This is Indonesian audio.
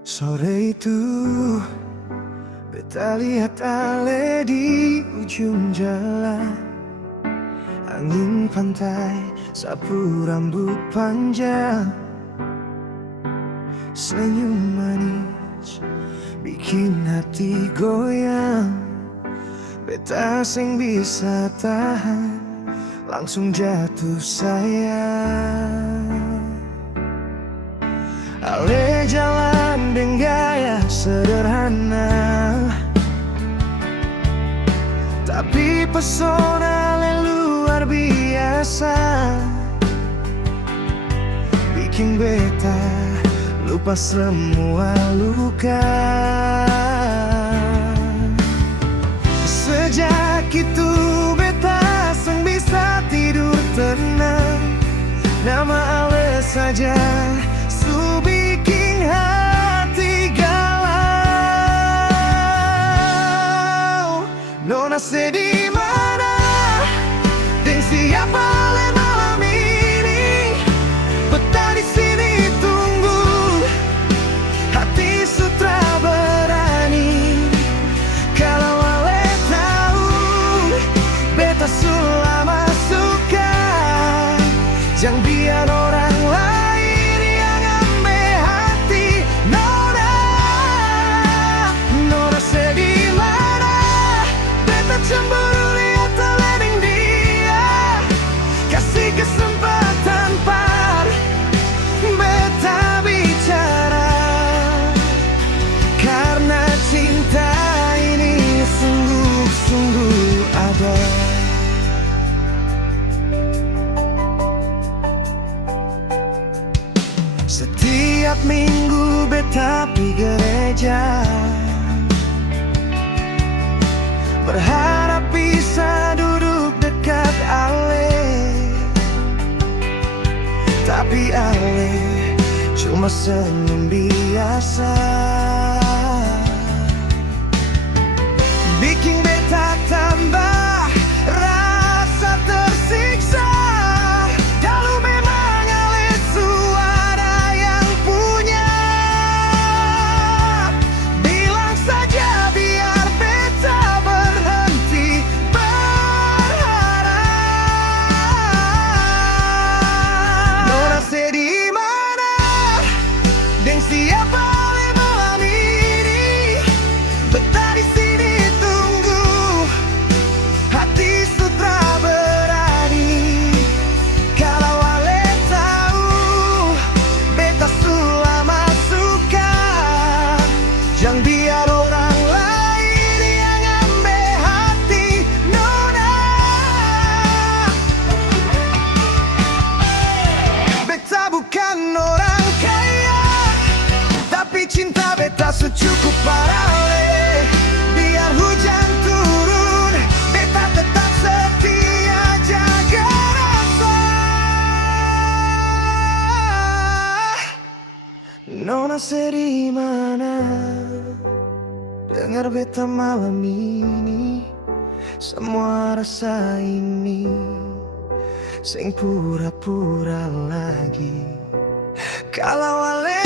Sore itu beta lihat Ale di ujung jalan. Angin pantai sapu rambut panjang, senyum manis bikin hati goyang. Beta sing bisa tahan, langsung jatuh sayang. Ale jalan dengan gaya sederhana, tapi pesona Ale luar biasa. Bikin beta lupa semua luka. Sejak itu beta seng bisa tidur tenang. Nama Ale saja su bikin hati galau. Nona sedih mana? Dan siapa Ale malam ini? Beta di sini tunggu, hati sutra berani. Kalau Ale tahu beta selama suka, jangan biar orang lain yang ambil hati. Nona, Nona sedih mana? Beta cemburu lihat Ale dengan dia. Kasih kesempatan par beta bicara, karena cinta ini sungguh-sungguh ada. Setiap minggu beta pi gereja, berharap bisa duduk dekat Ale. Tapi Ale cuma senyum biasa, bikin beta tambah rasa tersiksa. Kalau memang Ale suara yang punya, bilang saja biar beta berhenti berharap. Nona sedih mana? Dan siapa Ale malam ini? Beta di sini tunggu, hati sutra berani. Kalau Ale tahu beta selama suka, jangan biar orang lain yang ambil hati. Nona, beta bukan orang kaya, tapi cinta beta secukup para Ale. Biar hujan turun, beta tetap setia jaga rasa. Nona sedih mana? Dengar beta malam ini, semua rasa ini sing pura-pura lagi. Kalau Ale